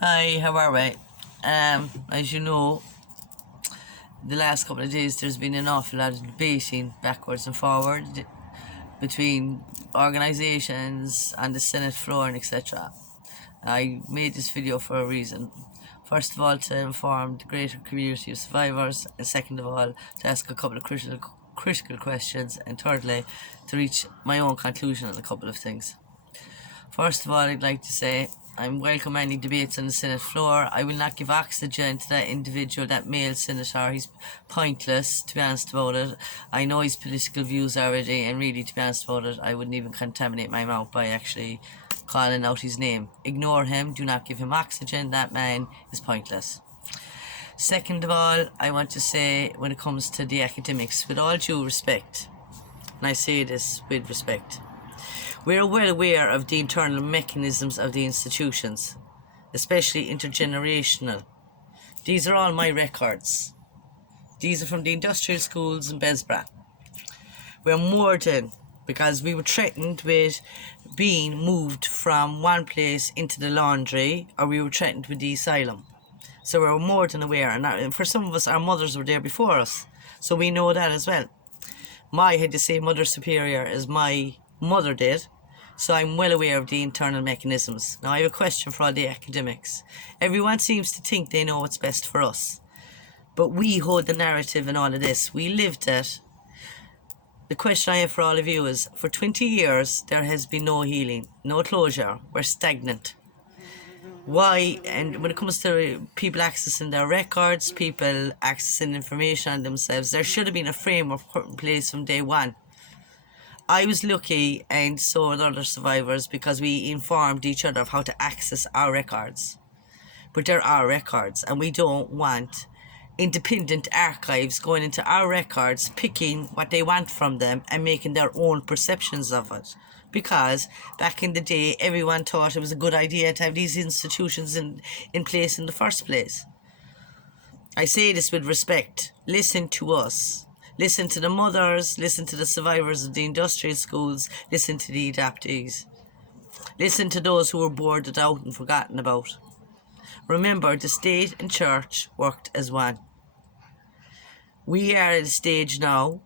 Hi, how are we? As you know, the last couple of days there's been an awful lot of debating backwards and forward between organisations and the Senate floor and etc. I made this video for a reason. First of all, to inform the greater community of survivors, and second of all, to ask a couple of critical questions, and thirdly, to reach my own conclusion on a couple of things. First of all, I'd like to say I welcome any debates on the Senate floor. I will not give oxygen to that individual, that male senator. He's pointless, to be honest about it. I know his political views already, and really, to be honest about it, I wouldn't even contaminate my mouth by actually calling out his name. Ignore him, do not give him oxygen. That man is pointless. Second of all, I want to say, when it comes to the academics, with all due respect, and I say this with respect, we are well aware of the internal mechanisms of the institutions, especially intergenerational. These are all my records. These are from the industrial schools in Besbra. We're more than, because we were threatened with being moved from one place into the laundry, or we were threatened with the asylum. So we're more than aware, and for some of us, our mothers were there before us, so we know that as well. I had the same mother superior as my mother did, so I'm well aware of the internal mechanisms. Now I have a question for all the academics. Everyone seems to think they know what's best for us, but we hold the narrative in all of this. We lived it. The question I have for all of you is, for 20 years there has been no healing, no closure. We're stagnant. Why? And when it comes to people accessing their records, people accessing information on themselves, there should have been a framework put in place from day one. I was lucky, and so were other survivors, because we informed each other of how to access our records. But there are records, and we don't want independent archives going into our records, picking what they want from them and making their own perceptions of it. Because back in the day, everyone thought it was a good idea to have these institutions in place in the first place. I say this with respect. Listen to us. Listen to the mothers, listen to the survivors of the industrial schools, listen to the adoptees. Listen to those who were boarded out and forgotten about. Remember, the state and church worked as one. We are at a stage now,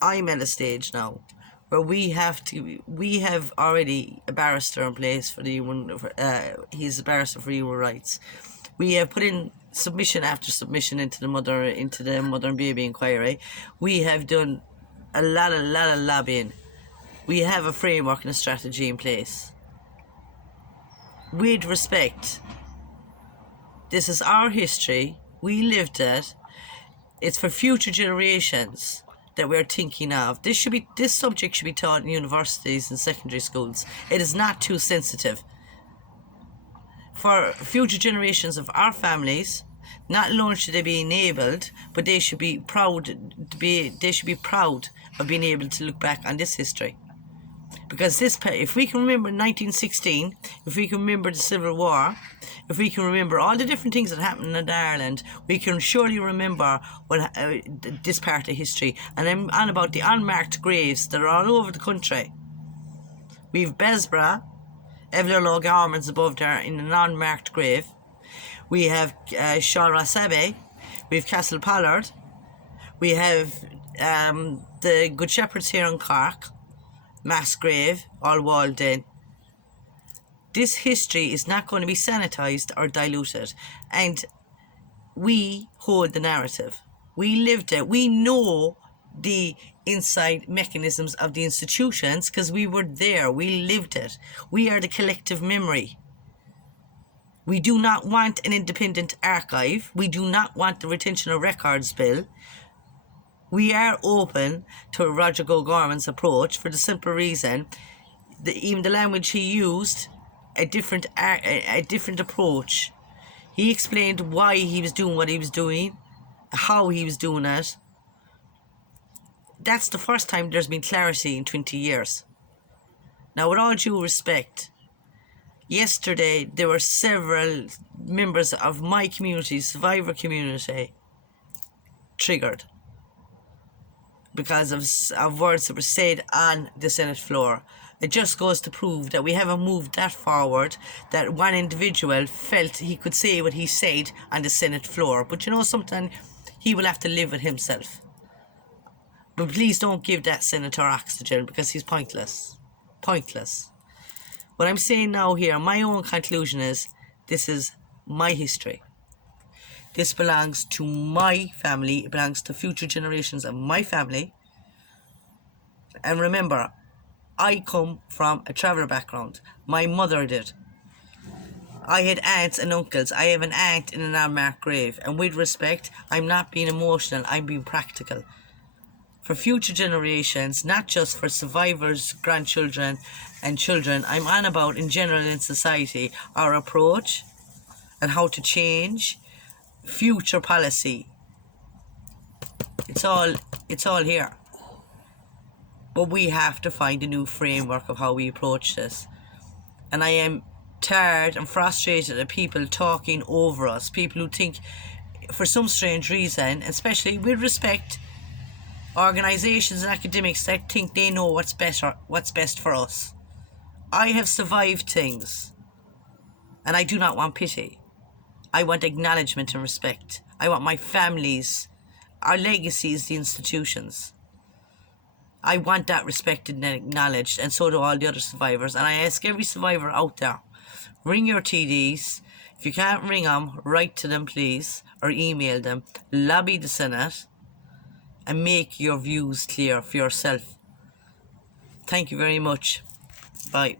I'm at a stage now, where we have already a barrister in place for the he's a barrister for human rights. We have put in submission after submission into the mother and baby inquiry. We have done a lot of lobbying. We have a framework and a strategy in place. With respect, this is our history. We lived it. It's for future generations that we're thinking of. This subject should be taught in universities and secondary schools. It is not too sensitive. For future generations of our families, not alone should they be enabled, but they should be proud of being able to look back on this history. Because if we can remember 1916, if we can remember the Civil War, if we can remember all the different things that happened in Ireland, we can surely remember this part of history. And I'm on about the unmarked graves that are all over the country. We've Besbra, Evelyn Garments above there in an unmarked grave. We have Shalrasabe, we have Castle Pollard, we have the Good Shepherds here in Cork, mass grave, all walled in. This history is not going to be sanitised or diluted, and we hold the narrative. We lived it. We know the inside mechanisms of the institutions because we were there. We lived it. We are the collective memory. We do not want an independent archive. We do not want the retention of records bill. We are open to Roger O'Gorman's approach for the simple reason that even the language he used, a different approach. He explained why he was doing what he was doing, how he was doing it. That's the first time there's been clarity in 20 years. Now, with all due respect, yesterday there were several members of my community, survivor community, triggered because of words that were said on the Senate floor. It just goes to prove that we haven't moved that forward, that one individual felt he could say what he said on the Senate floor. But you know something? He will have to live with himself. But please don't give that senator oxygen, because he's pointless. Pointless. What I'm saying now here, my own conclusion is, this is my history. This belongs to my family. It belongs to future generations of my family. And remember, I come from a traveller background. My mother did. I had aunts and uncles. I have an aunt in an unmarked grave. And with respect, I'm not being emotional, I'm being practical. For future generations, not just for survivors, grandchildren and children, I'm on about in general in society, our approach and how to change future policy. It's all here. But we have to find a new framework of how we approach this. And I am tired and frustrated at people talking over us, people who think, for some strange reason, especially with respect, organisations and academics that think they know what's best for us. I have survived things, and I do not want pity. I want acknowledgement and respect. I want my families, our legacies, the institutions. I want that respected and acknowledged, and so do all the other survivors. And I ask every survivor out there, ring your TDs. If you can't ring them, write to them please, or email them. Lobby the Senate, and make your views clear for yourself. Thank you very much. Bye.